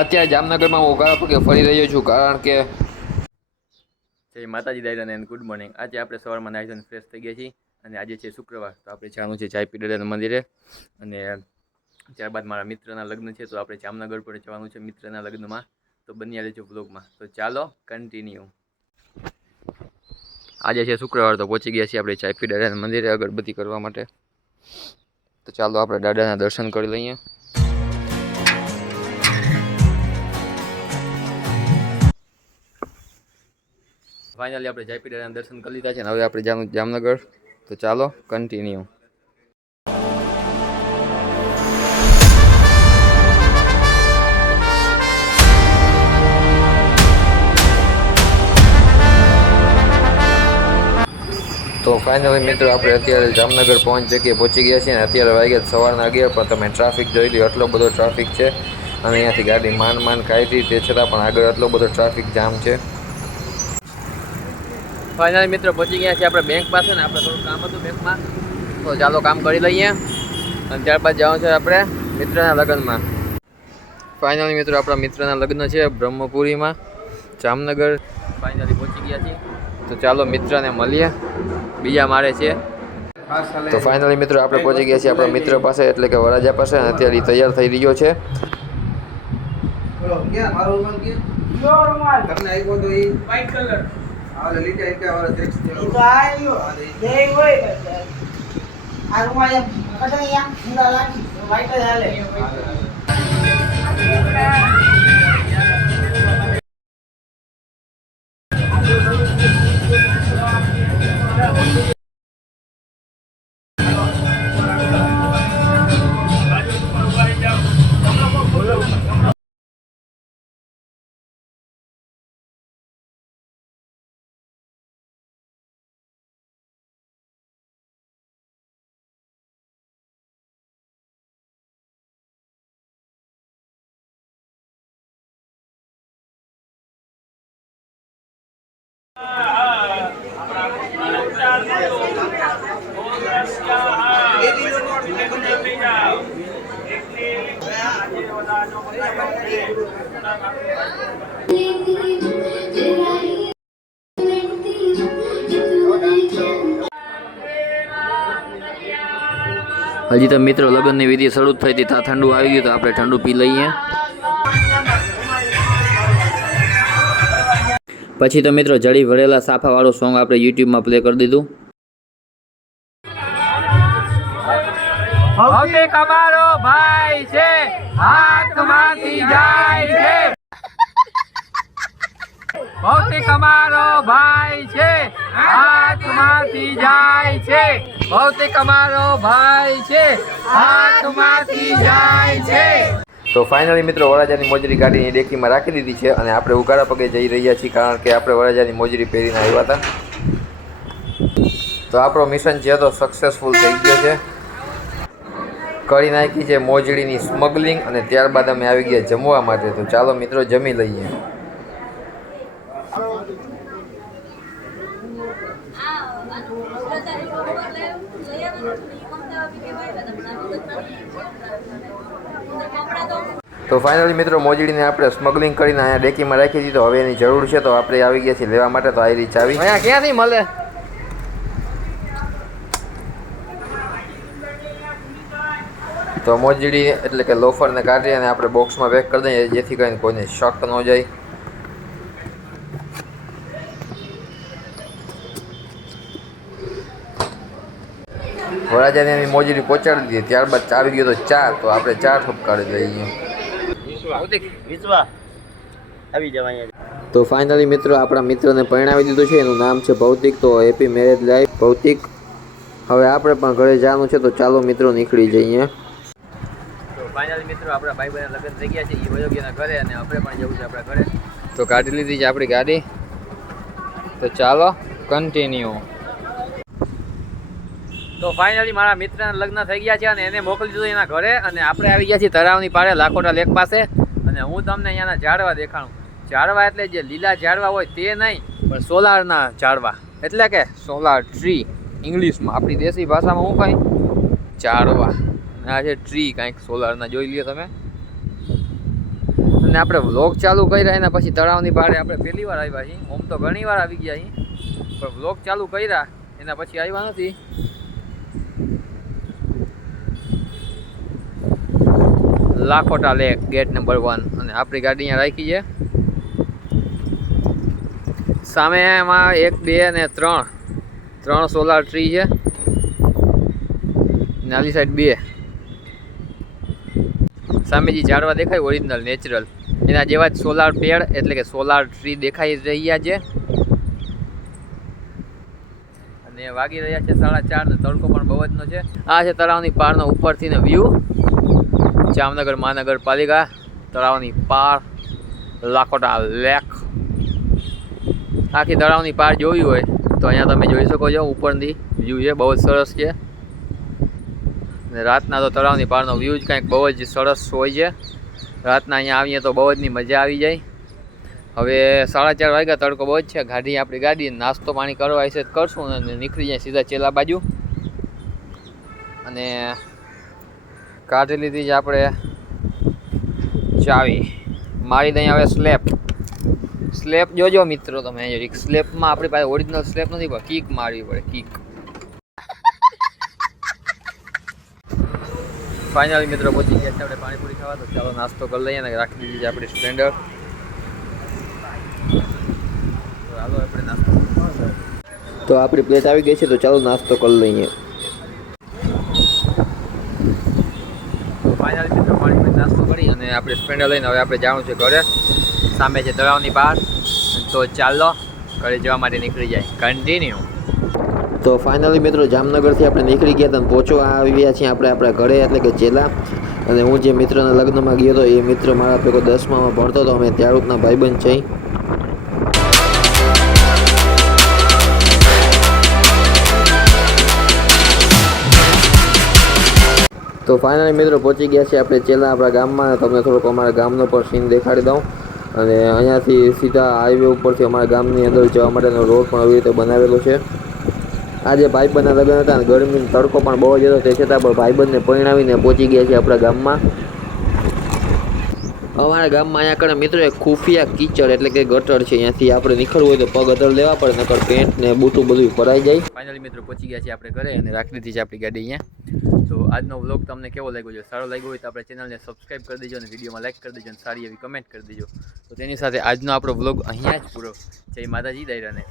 અત્યારે જામનગરમાં હું ઉઘાડા પગે ફરી રહ્યો છું, કારણ કે જય માતાજી દાયરાને એન્ડ ગુડ મોર્નિંગ. આજે આપણે સવારમાં નાહી ધોઈને ફ્રેશ થઈ ગયા છીએ અને આજે છે શુક્રવાર, તો આપણે જવાનું છે ચાય પીડરના મંદિરે અને ત્યારબાદ મારા મિત્રના લગ્ન છે, તો આપણે જામનગર પર જવાનું છે મિત્રના લગ્નમાં. તો બન્યા રહેજો બ્લોગમાં. તો ચાલો કન્ટિન્યુ. આજે છે શુક્રવાર, તો પહોંચી ગયા છીએ આપણે ચાય પીડરના મંદિરે અગરબત્તી કરવા માટે. તો ચાલો આપણે દાદાના દર્શન કરી લઈએ. ફાઇનલી આપણે ચાય પીડરના દર્શન કરી લીધા છે અને હવે આપણે જવાનું જામનગર. તો ચાલો કન્ટિન્યુ. તો ફાઇનલી મિત્રો આપણે અત્યારે જામનગર પહોંચી ગયા છીએ અને અત્યારે વાગ્યા સવારના 11, પણ તમે ટ્રાફિક જોઈ લો, એટલો બધો ટ્રાફિક છે અને અહીંયાથી ગાડી માંડ કાઢી, તે છતાં પણ આગળ એટલો બધો ટ્રાફિક જામ છે. ફાઇનલી મિત્રો પહોંચી ગયા છીએ આપણે બેંક પાસે ને આપણે થોડું કામ હતું બેંકમાં, તો ચાલો કામ કરી લઈએ અને ત્યારબાદ જવાનું છે આપણે મિત્રના લગ્નમાં. ફાઇનલી મિત્રો આપણા મિત્રના લગ્ન છે બ્રહ્મપુરીમાં જામનગર. ફાઇનલી પહોંચી ગયા છીએ, તો ચાલો મિત્રને મળીએ. બીજા મારે છે. તો ફાઇનલી મિત્રો આપણે પહોંચી ગયા છીએ આપણા મિત્ર પાસે, એટલે કે વરાજા પાસે, અને અત્યારે તૈયાર થઈ રહ્યો છે. હજી તો મિત્રો લગ્નની વિધિ શરૂ થઈ હતી, ત્યાં ઠંડુ આવી ગયું, તો આપણે ઠંડુ પી લઈએ. પછી તો મિત્રો જડી ભરેલા સાફા વાળું સોંગ આપણે યુટ્યુબમાં પ્લે કરી દીધું. ભૌતિક અમારો ભાઈ છે, હાથમાંથી જાય છે. ભૌતિક અમારો ભાઈ છે, હાથમાંથી જાય છે. ભૌતિક અમારો ભાઈ છે, હાથમાંથી જાય છે. તો ફાઇનલી મિત્રો વરરાજાની મોજરી ગાડીની ડેકીમાં રાખી દીધી છે અને આપણે ઉઘાડા પગે જઈ રહ્યા છીએ, કારણ કે આપણે વરરાજાની મોજરી પહેરીને આવ્યા હતા. તો આપણો મિશન છે તો સક્સેસફુલ થઈ ગયો છે. કરી નાખી છે મોજડીની સ્મગલિંગ અને ત્યારબાદ અમે આવી ગયા જમવા માટે. તો ચાલો મિત્રો જમી લઈએ. તો ફાઇનલી મિત્રો મોજડીને આપણે સ્મગલિંગ કરીને અહીંયા ડેકીમાં રાખી દીધી. તો હવે એની જરૂર છે, તો આપણે આવી ગયા છીએ લેવા માટે. તો આ રીત આવી અહીંયા ક્યાંથી મળે? તો મોજડી એટલે કે લોફરને કાઢી અને આપણે બોક્સમાં પેક કરી દઈએ, જેથી કરીને કોઈને શક ન જાય. વરાજાને એની મોજડી પહોંચાડી દીધી. ત્યારબાદ ચાવી ગયો તો 4, તો આપણે 4 ઠપકારી લઈએ. તો ફાઇનલી મિત્રો આપણા મિત્રને પરણાવી દીધું છે, એનું નામ છે ભૌતિક. તો હેપી મેરેજ લાઈફ ભૌતિક. હવે આપણે પણ ઘરે જવાનું છે, તો ચાલો મિત્રો નીકળી જઈએ. તો ફાઇનલી મિત્રો આપણા ભાઈ બહેનના લગ્ન થઈ ગયા છે, એ વયોગ્યના ઘરે, અને આપણે પણ જવું છે આપણા ઘરે. તો કાઢી લીધી છે આપણી ગાડી. તો ચાલો કન્ટિન્યુ. તો ફાઇનલી મારા મિત્રના લગ્ન થઈ ગયા છે અને એને મોકલી દીધું એના ઘરે, અને આપણે આવી ગયા છીએ તળાવની પાળે લાખોટા લેક પાસે. અને હું તમને અહીંયાના ઝાડવા દેખાડું. ઝાડવા એટલે જે લીલા ઝાડવા હોય તે નહીં, પણ સોલારના ઝાડવા, એટલે કે સોલાર ટ્રી ઇંગ્લિશમાં. આપણી દેશી ભાષામાં શું કાંઈ ઝાડવા, આ છે ટ્રી કાંઈક સોલારના, જોઈ લ્યો તમે. અને આપણે વ્લોગ ચાલુ કર્યા એના પછી તળાવની પાળે આપણે પહેલી વાર આવ્યા છીએ. ઓમ તો ઘણી વાર આવી ગયા છીએ, પણ વ્લોગ ચાલુ કર્યા એના પછી આવ્યા નથી. લાખોટા લેક ગેટ નંબર 1 અને આપણી ગાડી અહીંયા રાખી છે. સામે એમાં 1 2 અને 3 સોલાર ટ્રી છે. નાલી સાઈડ 2 સામે જે ઝાડવા દેખાય ઓરિજિનલ નેચરલ એના જેવા જ સોલાર પેડ એટલે કે સોલાર ટ્રી દેખાઈ રહ્યા છે. અને વાગી રહ્યા છે 4:30 ને તડકો પણ બહુ જ નો છે. આ છે તળાવની પાળનો ઉપરથી ને વ્યૂ. જામનગર મહાનગરપાલિકા તળાવની પાળ લાખોટા લેક. આખી તળાવની પાળ જોવી હોય તો અહીંયા તમે જોઈ શકો છો. ઉપરની વ્યૂ છે, બહુ જ સરસ છે. અને રાતના તો તળાવની પાળનો વ્યૂ જ કંઈક બહુ જ સરસ હોય છે. રાતના અહીંયા આવીએ તો બહુ જની મજા આવી જાય. હવે 4:30 વાગ્યા, તડકો બહુ જ છે. આપણી ગાડી નાસ્તો પાણી કરવા હશે તો કરશું અને નીકળી જાય સીધા ચેલા બાજુ. અને કાઢી લીધી છે આપણે ચાવી. મારી દઈએ હવે સ્લેપ જોજો મિત્રો તમે. સ્લેપમાં આપણી પાસે ઓરિજિનલ સ્લેપ નથી પણ કિક મારવી પડે, કિક. ફાઇનલી મિત્રો પહોંચી ગયા છે આપણે પાણીપુરી ખાવા. તો ચાલો નાસ્તો કરી લઈએ અને રાખી દીધી છે આપણી સ્પ્લેન્ડર. ચાલો આપણે નાસ્તો તો આપણી પ્લેટ આવી ગઈ છે, તો ચાલો નાસ્તો કરી લઈએ. ફાઇનલી મિત્રો પાણીપુરી નાસ્તો કરી અને આપણે સ્પ્લેન્ડર લઈને હવે આપણે જવાનું છે ઘરે. સામે છે તળાવની બહાર, તો ચાલો ઘરે જવા માટે નીકળી જાય. કન્ટિન્યુ. તો ફાઇનલી મિત્રો જામનગરથી આપણે નીકળી ગયા હતા અને પહોંચવા આવ્યા છીએ આપણે આપણા ઘરે એટલે કે ચેલા. અને હું જે મિત્રના લગ્નમાં ગયો હતો એ મિત્ર મારા ભેગો 10મામાં ભણતો હતો. અમે ત્યારુતના ભાઈબંધ છીએ. તો ફાઇનલી મિત્રો પહોંચી ગયા છે આપણે ચેલા આપણા ગામમાં. તમને થોડોક અમારા ગામનો પણ સીન દેખાડી દઉં. અને અહીંયાથી સીધા હાઈવે ઉપરથી અમારા ગામની અંદર જવા માટેનો રોડ પણ આવી રીતે બનાવેલો છે. આજે ભાઈબંધના લગ્ન હતા અને ગરમીનો તડકો પણ બહુ જ હતો, તે છતાં પણ ભાઈબંધને પરિણાવીને પહોંચી ગયા છે આપણા ગામમાં. અમારા ગામમાં અહીંયા કણે મિત્રો એક ખુફિયા કીચડ એટલે કે ગટર છે. અહીંયાથી આપણે નીકળવું હોય તો પગ અધર લેવા પડે, નકર પેન્ટ ને બૂટું બધું ભરાઈ જાય. ફાઇનલી મિત્રો પહોંચી ગયા છે આપણે ઘરે અને રાખી દીધી છે આપણી ગાડી અહીંયા. તો આજનો વ્લોગ તમને કેવો લાગ્યો છે? સારો લાગ્યો હોય તો આપણે ચેનલને સબસ્ક્રાઈબ કરી દેજો અને વિડીયોમાં લાઈક કરી દેજો અને સારી એવી કમેન્ટ કરી દેજો. તો તેની સાથે આજનો આપણો વ્લોગ અહીંયા જ પૂરો. જય માતાજી, દૈરાને.